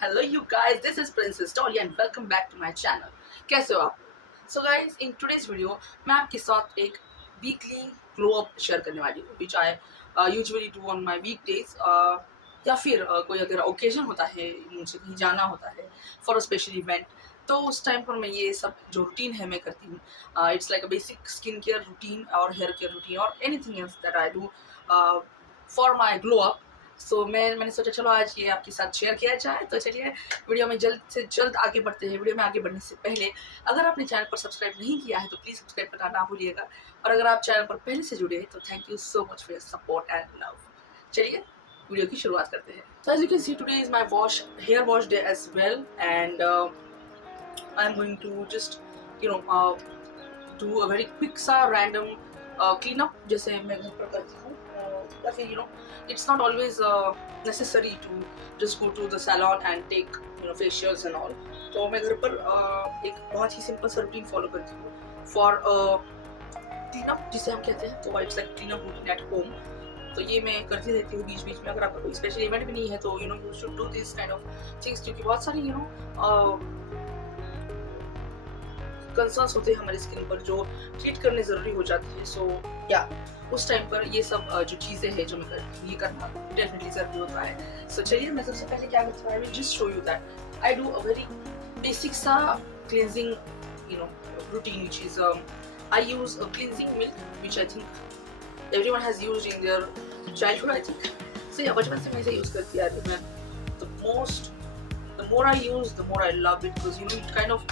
Hello you guys, this is Princess Dolly and welcome back to my channel. कैसे हो आप? So guys, in today's video मैं आपके साथ एक weekly glow up शेयर करने वाली हूँ which I usually do on my weekdays या फिर कोई अगर ओकेजन होता है, मुझे कहीं जाना होता है फॉर अ स्पेशल इवेंट, तो उस टाइम पर मैं ये सब जो रूटीन है मैं करती हूँ. It's like a basic skin care routine और हेयर केयर रूटीन और anything else that I do for my glow up. So मैंने सोचा चलो आज ये आपके साथ शेयर किया जाए. तो चलिए वीडियो में जल्द से जल्द आगे बढ़ते हैं. वीडियो में आगे बढ़ने से पहले अगर आपने चैनल पर सब्सक्राइब नहीं किया है तो प्लीज़ सब्सक्राइब करना ना भूलिएगा, और अगर आप चैनल पर पहले से जुड़े हैं तो thank you so much for your support and love. चलिए वीडियो की शुरुआत करते हैं. So as you can see, today is my hair wash day as well, and I'm going to just do a very quick सा random clean up जैसे मैं घर पर करती हूँ. या फिर it's not always necessary to just go to the salon and take facials and all. तो मैं घर पर एक बहुत ही सिंपल सा रूटीन फॉलो करती हूँ फॉर क्लीन अप जिसे हम कहते हैं. तो it's like clean up routine at home. तो ये मैं करती रहती हूँ बीच बीच में. अगर आपका कोई स्पेशल इवेंट भी नहीं है तो you should do this kind of things, क्योंकि बहुत सारी कंसर्न्स होते हैं हमारी स्किन पर जो ट्रीट करने ज़रूरी हो जाती है. सो या उस टाइम पर ये सब जो चीज़ें हैं जो मैं करती हूँ ये करना डेफिनेटली ज़रूरी होता है. सो चलिए मैं सबसे पहले क्या करती हूँ, I will just show you that I do a very basic सा cleansing routine which is I use a cleansing milk which I think everyone has used in their childhood I think. So yeah, बचपन से मैं इसे use करती आ रही हूँ. मैं the more I use the more I love it because it kind of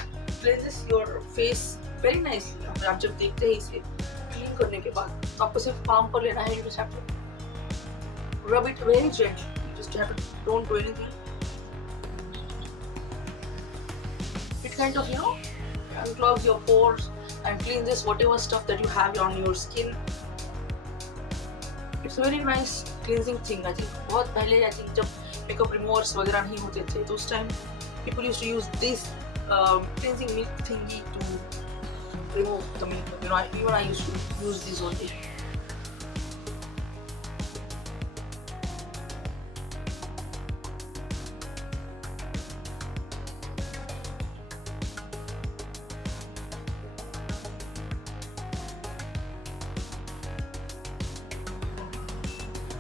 cleanses your face very nicely. आप जब देखते हैं इसे क्लीन करने के बाद तो आपको सिर्फ पाम पर लेना है. You just have to rub it very gently. You just have to don't do anything. It kind of unclogs your pores and cleanses whatever stuff that you have on your skin. It's a very nice cleansing thing. I think बहुत पहले I think जब makeup removers वगैरह नहीं होते थे तो उस time people used to use this cleansing milk thingy to remove the makeup. Even I used to use this only.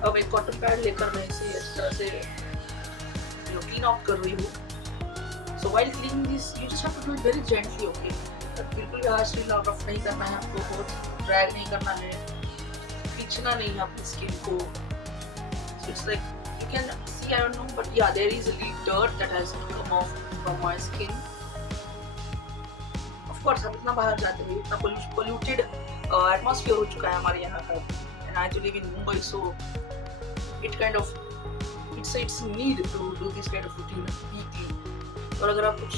अब एक कॉटन पैड लेकर मैं इसे इस तरह से क्लीन आउट कर रही हूँ. So while cleaning this, you just have to do it very gently, okay? बिल्कुल भी हार्श रफ नहीं करना है आपको, बहुत ड्रैग नहीं करना है, खींचना नहीं है अपनी स्किन को. So it's like you can see, I don't know, but yeah, there is a little dirt that has come off from my skin. Of course, हम इतना बाहर जाते हैं, इतना polluted atmosphere हो चुका है हमारे यहाँ का, and I live in Mumbai, so it kind of it's need to do this kind of routine weekly. और अगर आप कुछ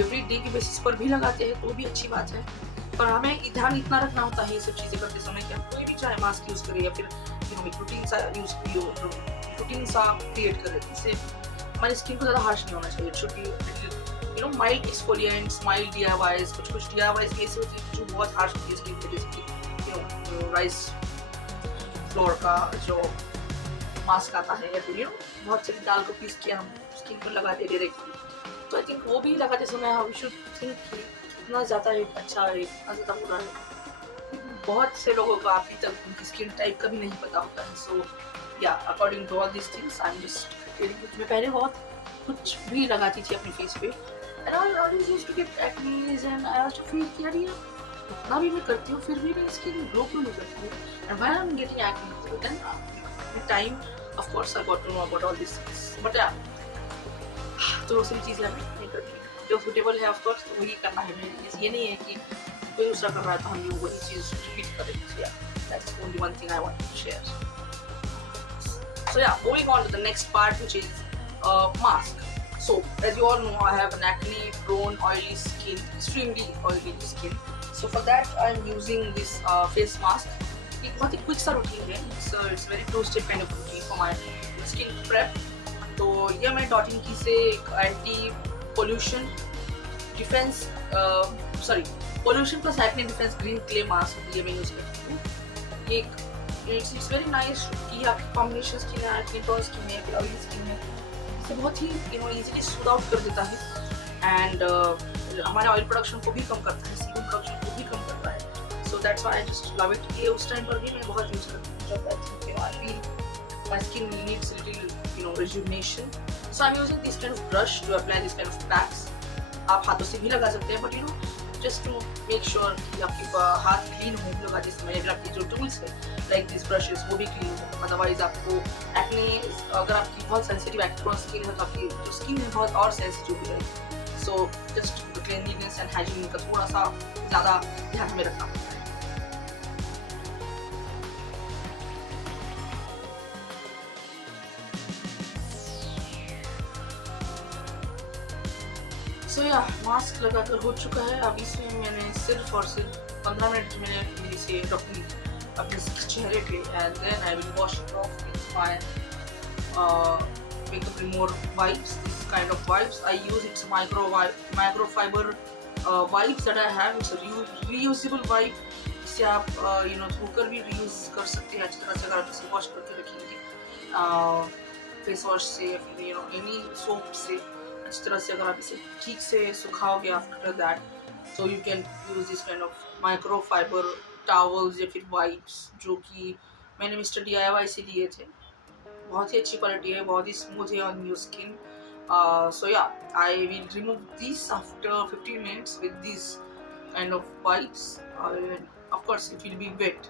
एवरी डे की बेसिस पर भी लगाते हैं तो भी अच्छी बात है, पर हमें ध्यान इतना रखना होता है ये सब चीज़ें करते समय कि आप कोई भी चाहे मास्क यूज़ करें या फिर रूटीन सा क्रिएट करें जिससे हमारी स्किन को ज़्यादा हार्श नहीं होना चाहिए. It should be mild exfoliants, mild DIYs. कुछ DIYs ऐसे होते हैं जो बहुत हार्श होती है स्किन पे, जैसे कि राइस फ्लोर का जो मास्क आता है या फिर बहुत से दाल को पीस के हम स्किन पर लगाते हैं डायरेक्टली. तो आई थिंक वो भी लगाते समय हम शुड थिंक कि कितना ज़्यादा है, अच्छा है, कितना ज़्यादा बुरा है. बहुत से लोगों को अभी तक उनकी स्किन टाइप का भी नहीं पता होता है. So yeah according to all this things I am just मैं पहले बहुत कुछ भी लगाती थी अपने फेस पे and I always used to get acnes and I also feel कि यार ये उतना भी मैं करती हूँ फिर भी मेरी स्किन ग्लो क्यों नहीं करती है. And when I am getting acne then with time of course I got to know about all this things. But yeah तो वो सारी चीज़ें हमें नहीं करनी है. जो सूटेबल है ऑफकोर्स तो वही करना है. ये नहीं है कि कोई दूसरा कर रहा है तो हम लोग वही चीज़ रिपीट करें. That's only one thing I want to share. So yeah, moving on to the next part, which is mask. So as you all know, I have an acne prone oily skin, extremely oily skin. So for that I'm using this face mask. एक बहुत ही quick सा routine है. It's very two step kind of routine for my skin prep. तो ये मैं Dottin की से एक anti pollution defence pollution plus acne defence green clay mask ये मैं यूज़ करती हूँ. ये इट्स वेरी नाइस कि आपकी कॉम्बिनेशन स्किन है, एक्ने टोन स्किन है, ऑयली स्किन है, से बहुत ही इजीली स्मूथ आउट कर देता है एंड हमारे ऑयल प्रोडक्शन को भी कम करता है, सीबम प्रोडक्शन को भी कम करता है. So that's why I just love it. ये उस टाइम पर भी मैं बहुत यूज करती हूँ जब I feel my skin needs little rejuvenation. So I'm using this kind of brush to apply this kind of packs. आप हाथों से भी लगा सकते हैं, but just to make sure कि आपके हाथ क्लीन हो लगाते समय, अगर आपके जो टूल्स है लाइक दिस ब्रशेस वो भी क्लीन हो. अदरवाइज आपको एक्ने, अगर आपकी बहुत सेंसिटिव एक्ने स्किन है तो आपकी जो स्किन है बहुत और सेंसिटिव हो जाएगी. So just cleanliness and hygiene का थोड़ा सा ज़्यादा ध्यान में रखना पड़ता है. सो या मास्क लगाकर हो चुका है. अब इसमें मैंने सिर्फ और सिर्फ 15 मिनट मैंने इसे रखूँगी अपने चेहरे पे and then I will wash it off with my makeup remover wipes. This kind of wipes I use, it's microfiber wipes that I have. It's a reusable wipe. इसे आप धोकर भी reuse कर सकते हैं अच्छी तरह से अगर आप इसे वॉश करके रखेंगे फेस वॉश से या फिर एनी सोप से अच्छी तरह से. अगर आप इसे ठीक से सुखाओगे after that, so you can use this kind of microfiber towels या फिर वाइप्स, जो कि मैंने मिस्टर DIY से लिए थे. बहुत ही अच्छी क्वालिटी है, बहुत ही स्मूथ है on your skin. So yeah I will remove this after 15 minutes with this kind of wipes. Of course it will be wet.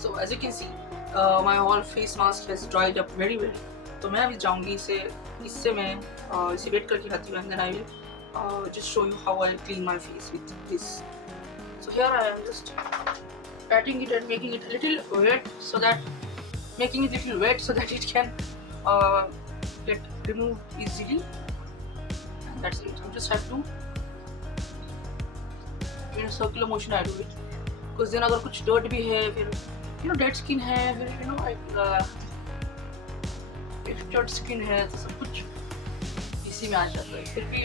So as you can see, my whole face mask has dried up very well. तो मैं अभी जाऊँगी इससे मैं इसे wait करके खाती हूँ and then I will just show you how I clean my face with this. So here I am just patting it and making it a little wet so that it can get removed easily. And that's it. You just have to in a circular motion I do it. Because then अगर कुछ dirt भी है, फिर dead skin है, फिर dead skin है तो सब कुछ इसी में आ जाता है. फिर भी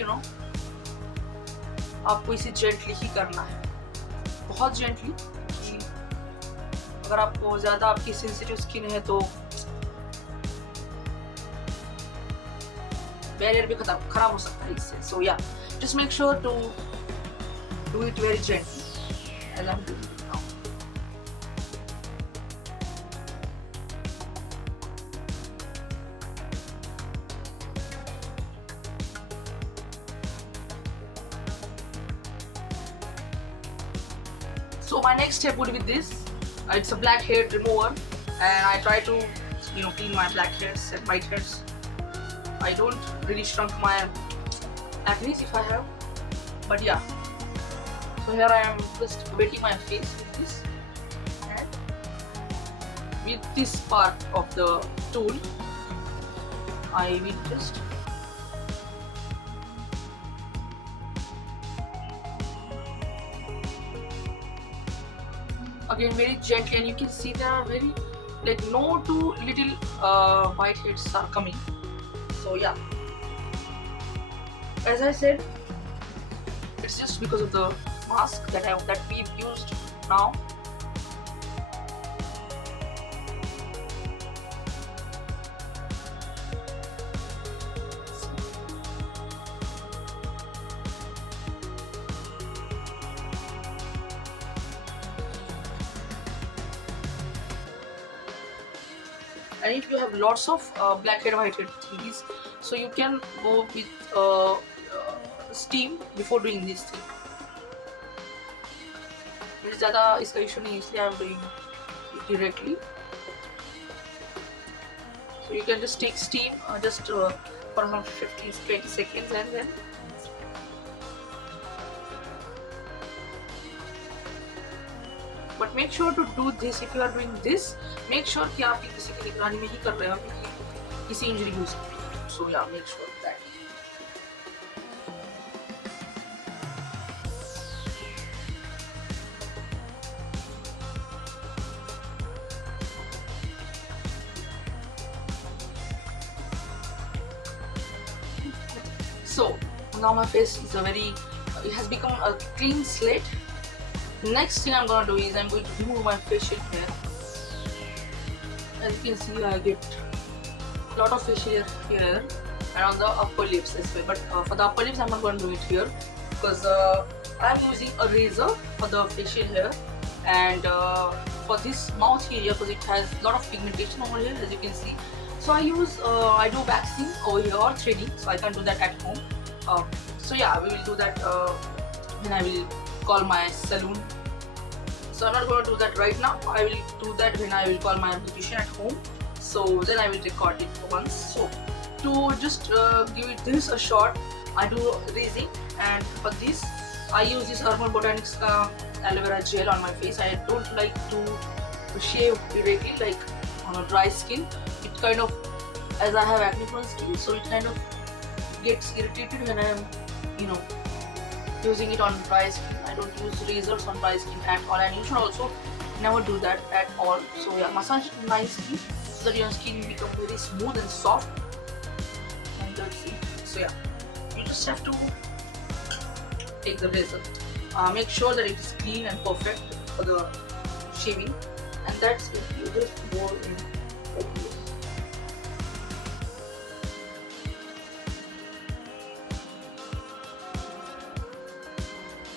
आपको इसे जेंटली ही करना है, बहुत जेंटली. अगर आपको ज़्यादा आपकी सेंसिटिव स्किन है तो बैरियर भी खराब हो सकता है इससे. So yeah just make sure to do it very gently as I am doing. So my next step would be this. It's a blackhead remover, and I try to, clean my black hairs and white hairs. I don't really shrunk my acne if I have, but yeah. So here I am just wetting my face with this, and with this part of the tool, I will just again very gently, and you can see there are very no too little whiteheads are coming. So yeah, as I said, it's just because of the mask that we've used now. And if you have lots of blackhead whitehead thingies, so you can go with steam before doing this thing. मुझे ज़्यादा इसका issue नहीं, इसलिए आई am doing directly. So you can just take steam just for around 15-20 seconds, and then but make sure to do this. If you are doing this, make sure कि आप किसी की निगरानी में ही कर रहे हो, किसी इंजरी हो सकती है. So yeah, make sure that. So now my face is it has become a clean slate. Next thing I'm gonna do is I'm going to remove my facial hair. As you can see, I get a lot of facial hair here and on the upper lips as well. But for the upper lips, I'm not going to do it here because I'm using a razor for the facial hair, and for this mouth area, because it has a lot of pigmentation over here, as you can see. So I do waxing over here or threading, so I can't do that at home. So yeah, we will do that when I will call my salon. So I'm not going to do that right now. I will do that when I will call my beautician at home. So then I will record it once. So to just give it this a shot, I do raising, and for this I use this Urban Botanics aloe vera gel on my face. I don't like to shave directly like on a dry skin. It kind of, as I have acne prone skin, so it kind of gets irritated when I am, using it on dry skin. I don't use razors on dry skin at all, and you should also never do that at all. So yeah, massage nicely so that your skin become very smooth and soft. And that's it. So yeah, you just have to take the razor. Make sure that it is clean and perfect for the shaving, and that's it. You just go in like this.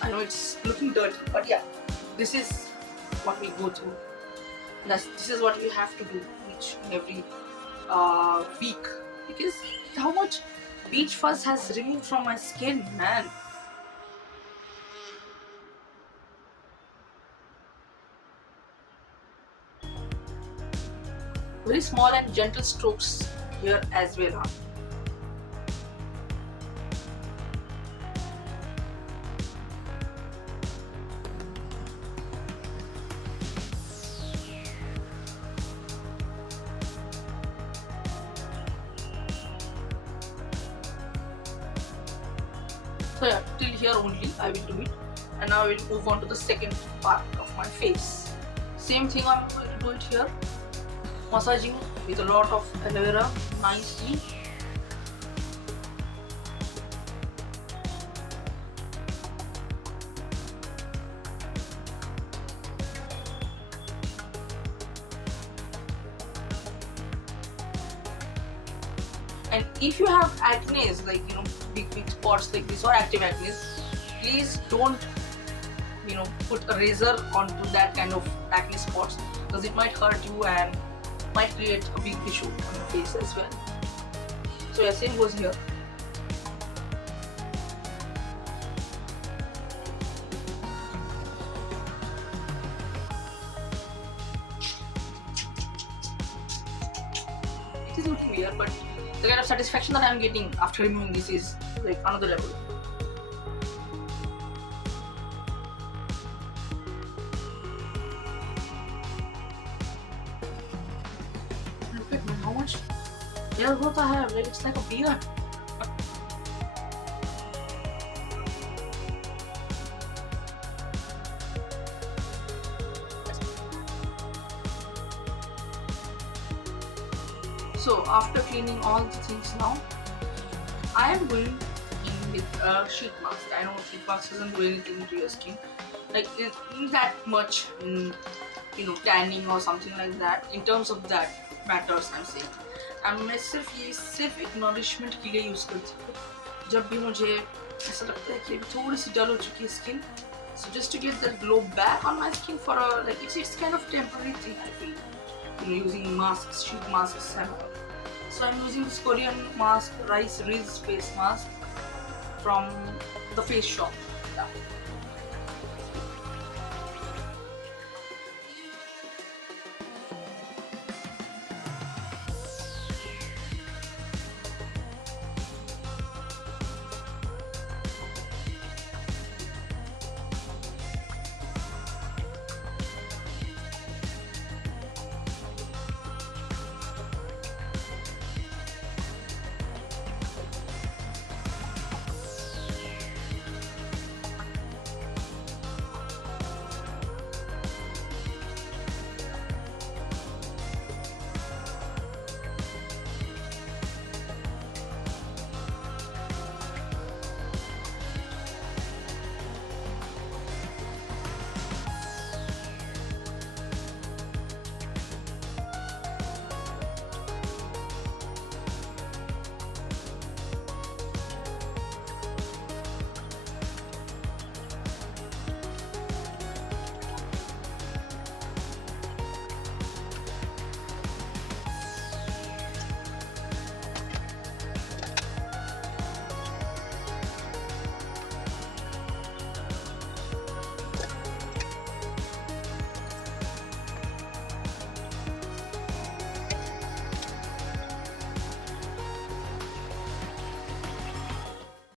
I know it's looking dirty, but yeah, this is what we go through. This is what we have to do each and every week, because how much beach fuzz has removed from my skin, man. Very small and gentle strokes here as well. So yeah, till here only I will do it, and now I will move on to the second part of my face. Same thing I'm going to do it here, massaging with a lot of aloe vera nicely. And if you have acne, like big spots like this or active acne, please don't put a razor onto that kind of acne spots, because it might hurt you and might create a big issue on your face as well. So yeah, same goes here. It is looking weird, but the kind of satisfaction that I am getting after removing this is like another level. Look at man, how much hair growth I have, like it's like a beard. So after cleaning all the things now, I am going in with a sheet mask. I know sheet mask doesn't do anything to your skin, like in that much, tanning or something like that. In terms of that matters, I'm saying. And मैं सिर्फ एक nourishment के लिए use करती हूँ जब भी मुझे ऐसा लगता है कि थोड़ी सी डल हो चुकी है skin. So just to get that glow back on my skin for it's kind of temporary thing, I feel. Using masks, sheet masks and all. So I'm using this Korean mask, rice face mask from the Face Shop. Yeah.